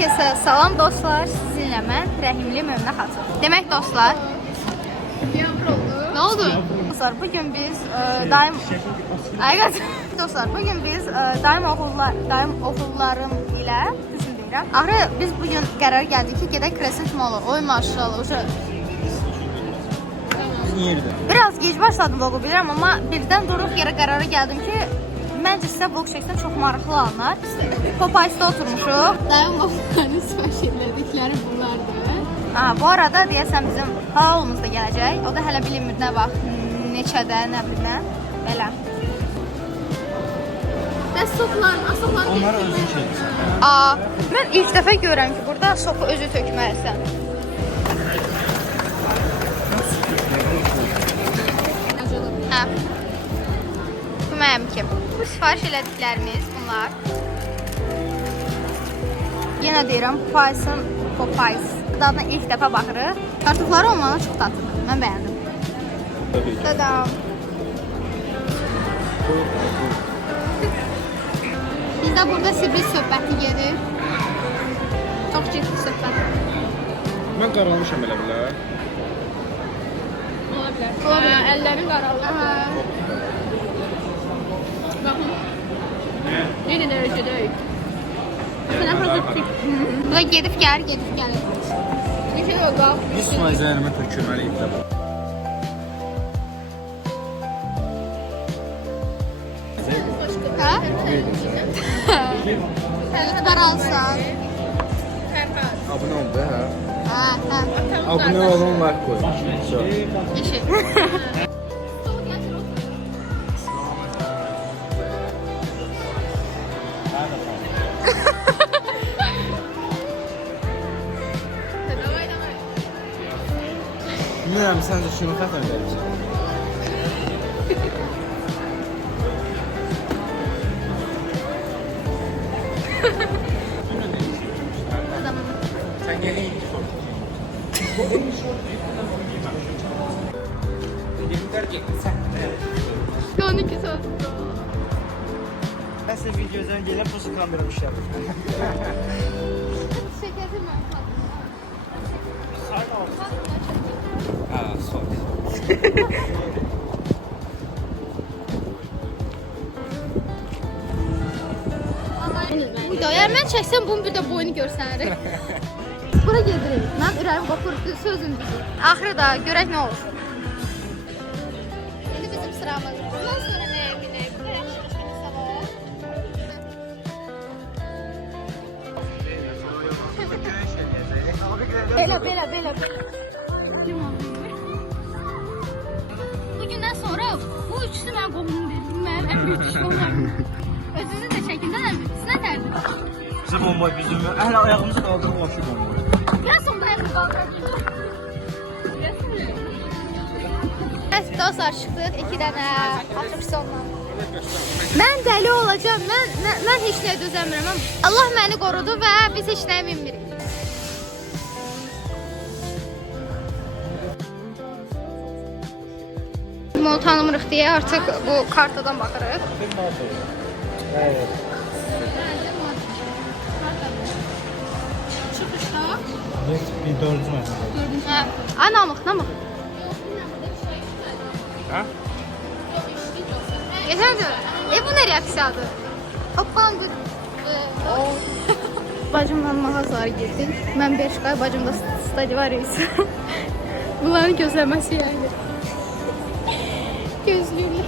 Herkese salam dostlar. Sizinle ben Rəhimli Möminə xatun. Demək dostlar. Ne oldu? Dostlar bugün biz daim dostlar bugün biz daim oğullarım ilə düşünürəm. Axı biz bugün qərar gəldik ki, gedək Crescent Mall. Oy maşallah. Biraz geç başladım vlogu bilirəm, amma birdən duruq yerə qərara gəldim ki, məncə sizə vlog çəksəm çox maraqlı alınar. Popeyes'də oturmuşuq. Daim oğullarının sipariş edildikləri bunlardır. Bu arada deyəsən bizim halalımız da gələcək. O da hələ bilinmir nə vaxt, neçədə, nə bilmən. Belə. Bəs sopların, asopların Onları özün çəkirsən. Mən ilk dəfə görürəm ki, burada sopu özü tökməlisən. Hə. Bu mənim kim? Bu sifariş elədiklərimiz bunlar. Yenə deyirəm, Popeyes dadına ilk dəfə baxırıq. Kartofları olmalı çox tatlıdır. Mən bəyəndim. Dadam. Bizdə burada sibris söhbəti gedir. Çox ciddi söhbət. Mən qaralmışam elə bilər. Ola bilər. Əllərin qaralır. Baxın. Yenə dərəcədəyik. Sənə hazır Bu da gedib gəlir, gedib gəlir. Neçə o qalb? 100% əlimə tökülməliyik də bu. Hə? Hələ qaralsan. Abunə ol da, hə? Hə. Abunə olun, like koy. Eşit. Bilmirəm, səncə şunu xətər gələcək. Sən yeni ilk Yolun iki saat. Ben size video üzerine gelip bu sıkılan bir şey yaptım. Şəkəsi mən Ha, sağ ol. Eğer mən çəksəm bunun bir də boyunu görsənir. Bura gedirik. Mən ürəyim qopur, sözün bizi. Axırı da görək nə olur. İndi bizim sıramız. Bundan sonra nəyə binək? Belə. Bugündən sonra bu üçüsü mən qohumum dedim. Mənim ən böyük düşmanım. Özünüzün də çəkindən sizə tərdir. Bize bomba bizim. Əhl ayağımızı qaldırıb vəbşi bomba. Biraz onda ayağını qaldıracaq. Bəs dostlar çıxdıq 2 dənə açıq sonla. Mən dəli olacağam. Mən heç nəyə dözəmirəm. Allah məni qorudu və biz heç nəyə bilmirik. Onu tanımırıq deyə artıq bu kartadan baxırıq. Evet. Çıxışda. Bir dördüncü məsələ. Ay namıq. Ha? Yeterdir. Bu ne reaksiyadır? Hoppandır. Bacımla mağazalara girdik. Mən Berşqay, bacım da Stradivarius. Bunların gözləməsi yəni. Gözlüyorlar.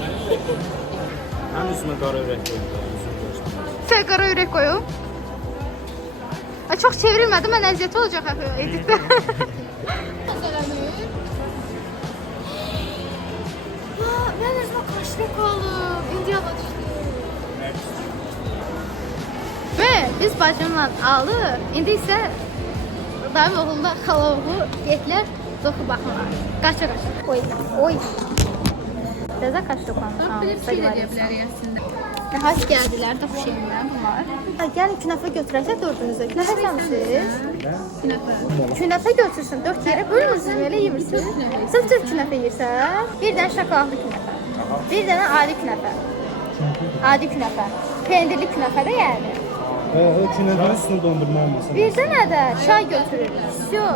Mən üstümə qara ürək koyum. Sən qara ürək koyum. Çox çevrilmədi, mən əziyyət olacaq editdə. Mən özümə kaşlıq alım. İndiyada düşdüm. Və biz bacımla aldıq. İndi isə daim oğlunda xala oğlu getlər doxu baxmalar. Qaça. Oy. Təzə kaşlıq almış. Bir şey də deyə bilərik əslində. Haç gəldilər də bu şeyimdən bunlar. Gəlin künəfə götürəsə dördünüzə. Künəfə səmsiz? Künəfə götürsün. 4 yerə bölürsün, elə yemirsiniz. Sırf Türk künəfə yirsən, bir dənə şokoladlı künəfə. Bir dənə adi künəfə. Adi künəfə. Pendirli künəfə də yəni. Künəfənin üstünə dondurma olmasın. Bir dənə də çay götürürük. Всё.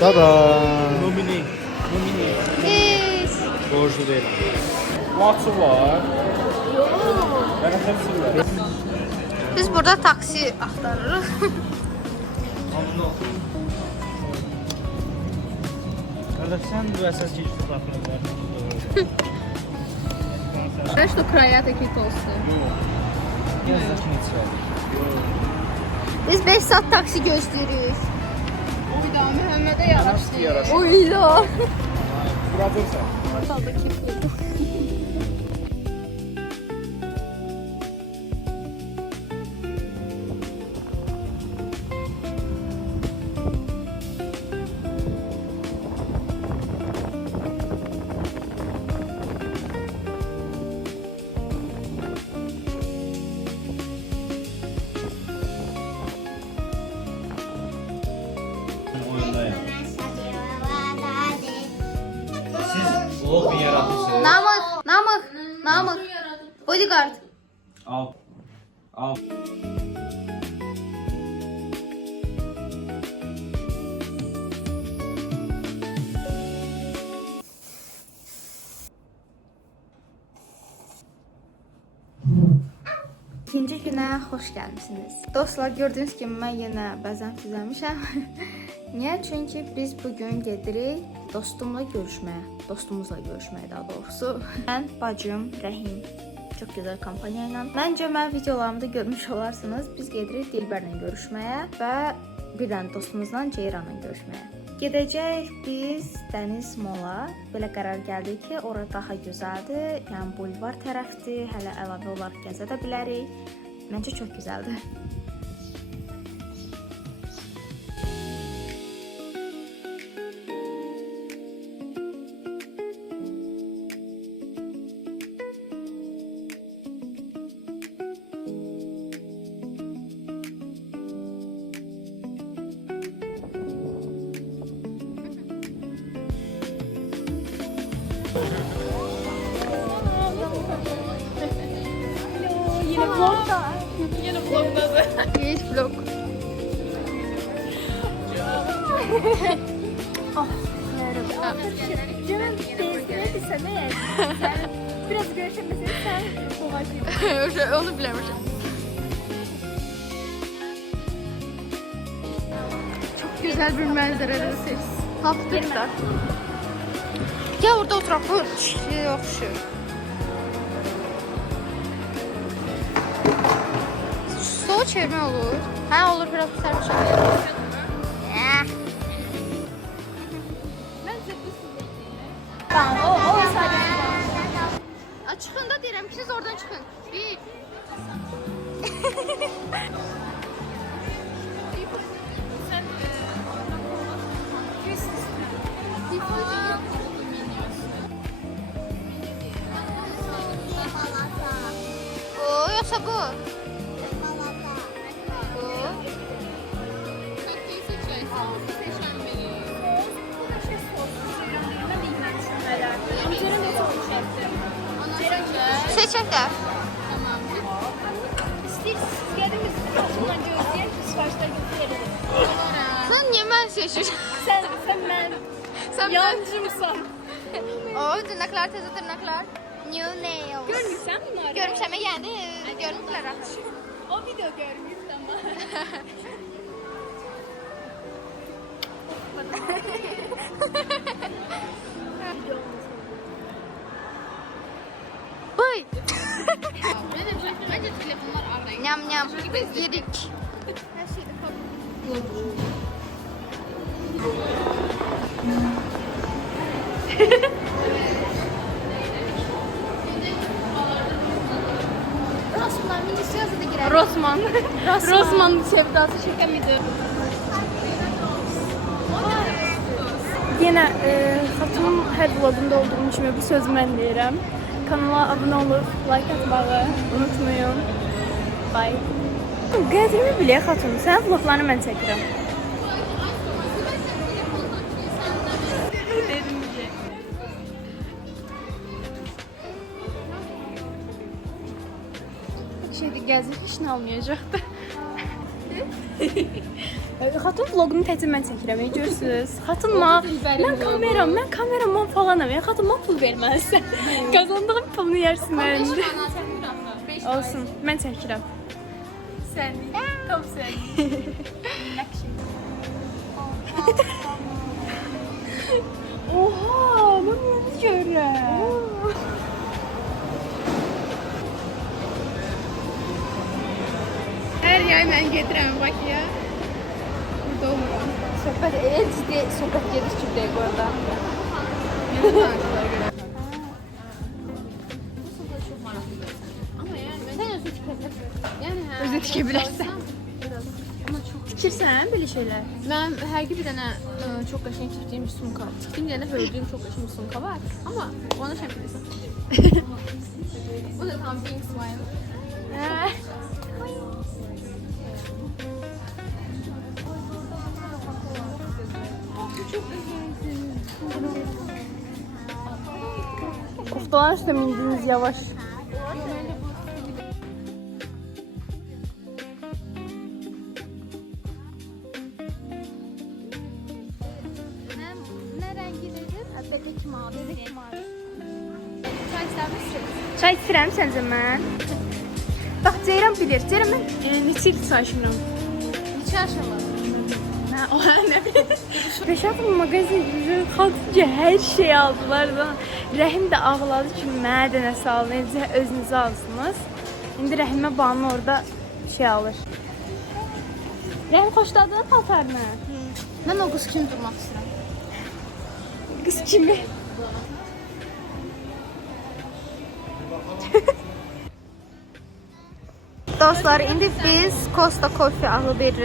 Tada! Nomini. Biz Borcu deyil. Maçı var. Yəni hepsi var. Biz burada taksi axtarırıq. Qardaş, sən bu əsas giriş fotoğrafını Что края такие толстые. Yazıqını içər. Biz 5 saat taksi gözləyirik. Oy da Məhəmmədə yaraşdı. Oyla. Vuracaqsan. Ortadaki kız. Oyundayım. Siz o bir yaratıcısınız. Namık. Bodyguard. Al. Al. İkinci günə xoş gəlmisiniz. Dostlar, gördüyünüz kimi mən yenə bəzən füzəmişəm. Niyə? Çünki biz bugün gedirik dostumuzla görüşməyə daha doğrusu. Mən, bacım, Rəhim. Çox gözəl kompaniya ilə. Məncə mən videolarımda görmüş olarsınız. Biz gedirik Dilbərlə görüşməyə və bir dənə dostumuzla Ceyranla görüşməyə. Gedəcək biz Dəniz Mola. Belə qərar gəldi ki, ora daha gözəldir. Yəni bulvar tərəfdir. Hələ əlavə olaraq gəzə də bilərik. Məncə çox gözəldir. Yine vlogladı. İlk vlog. Merhaba. Canım teyze sana biraz görüşemesek sen onu bilemişim. Çok güzel bir manzaralı ses. Haftıklar. Ya orada oturak bu şey yok şu. Sol çevirme olur. Ha olur biraz servis olur. Tamam o sadece. Çıkın da derim ki siz oradan çıkın. Bir. O yoksa bu. Seçek de. Sen niye ben seçiyorsun? Sen ben Sen yancımsan. O dırnaklar, teze dırnaklar. New nails. Görmüşsen bunları. Görmüşeme geldi. Görmüşler artık. O video görmüş ama. Bay. Bence telefonlar arayın. Nyam nyam. Yedik. Rosman ministriyası da girer. Rosman. Rosman sevdası çekemedi. Yenə xatım hər vlogumda olduğum kimi bu sözü mən deyirəm. Kanala abunə olub, like atmağı unutmayın. Bye. Qədrimi bilə xatım, sən vloglarını mən çəkirəm. şeydə gəzir, heç nə almayacaqdı. Xatun vloqunu təkcə mən çəkirəm, görürsüz. Xatunma, mən kameraman falanam. Yəni xatunma pul verməlisən. Qazandığım pulunu yersin məndə. Olsun, mən çəkirəm. Sən, tam sən. Oha, mən bunu görürəm. Hər yay mən gedirəm Bakıya. Burada oluram. Söhbət elə ciddi söhbət gedir ki, deyək orada. Amma yəni mən özü tikəcəm. Yəni hə. Özü tikə bilərsən. Tikirsən belə şeylər? Mən hər gün bir dənə çox qəşəng tikdiyim bir sumka, tikdiyim bir dənə hörüldüyüm çox qəşəng bir sumka var. Amma onu çəkmirsən. O da tam pink smile. Koftalar üstə mindiniz yavaş. Nə rəngi dedim? Bebek mavi. Bebek mavi. Çay istər misiniz? Çay içirəm səncə mən? Bax, Ceyran bilir. Ceyran mən neçə il çay içmirəm. Neçə yaşın var? O nə bilir? Rəşadın mağazin xalqınca hər şey aldılar da. Rəhim də ağladı ki, mənə də nəsə alın, necə özünüzə alsınız. İndi Rəhimə Banu orada şey alır. Rəhim xoşladın paltarını? Mən o qız kimi durmaq istəyirəm. Qız kimi? Dostlar, indi biz Costa Coffee adlı bir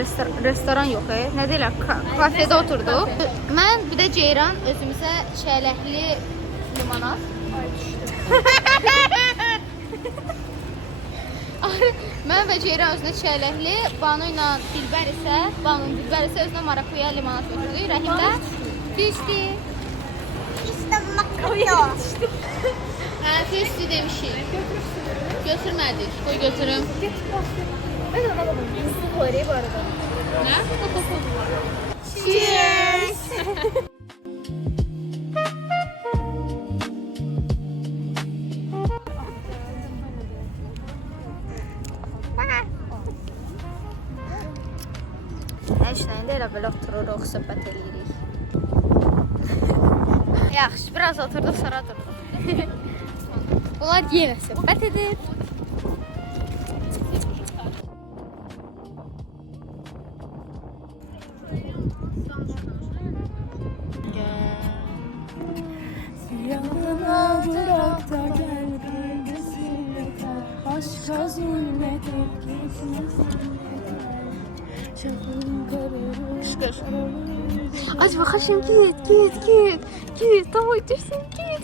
restoran yox, nə deyirlər, kafedə oturduq. Mən bir də Ceyran özümüzə çələkli limonad. Mən və Ceyran özünə çələkli, Banu ilə Dilbər isə özünə marakuya limonad götürdük. Rəhim də füsti. İşte makarono. Hə, füsti demişik. Götürmədik. Qoy götürüm. Ben ona bakın. Su koyayım bu arada. Nə? Cheers. Heç nə, indi elə belə otururuq, söhbət eləyirik. Yaxşı, biraz oturduq, sonra durduq. Bunlar yenə söhbət edir. Yanına bırak da gel bilmesin yeter. Aşka zulmet hep gitmesin yeter. Şakın kararır. Şükür. Aç bakayım, git. Tamam dursun, git.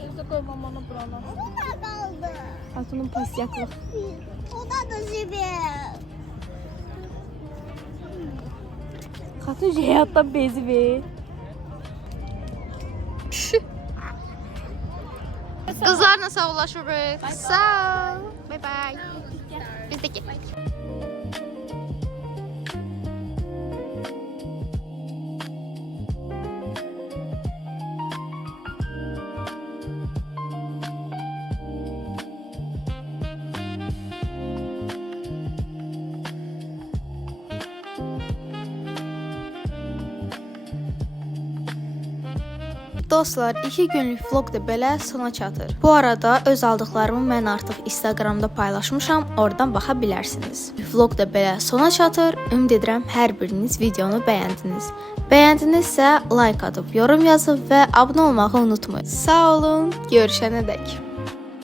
Evdə qoymam onu burana. Hatunun pasyaklı. Hatun hayattan bezi ver. Qızlarla sağollaşırıq. Sağ ol. Bye bye. Biz də getdik. Dostlar, 2 günlük vlog da belə sona çatır. Bu arada öz aldıqlarımı mən artıq Instagramda paylaşmışam, oradan baxa bilərsiniz. Vlog da belə sona çatır. Ümid edirəm hər biriniz videonu bəyəndiniz. Bəyəndinizsə like atıb, yorum yazıb və abunə olmağı unutmayın. Sağ olun, görüşənədək.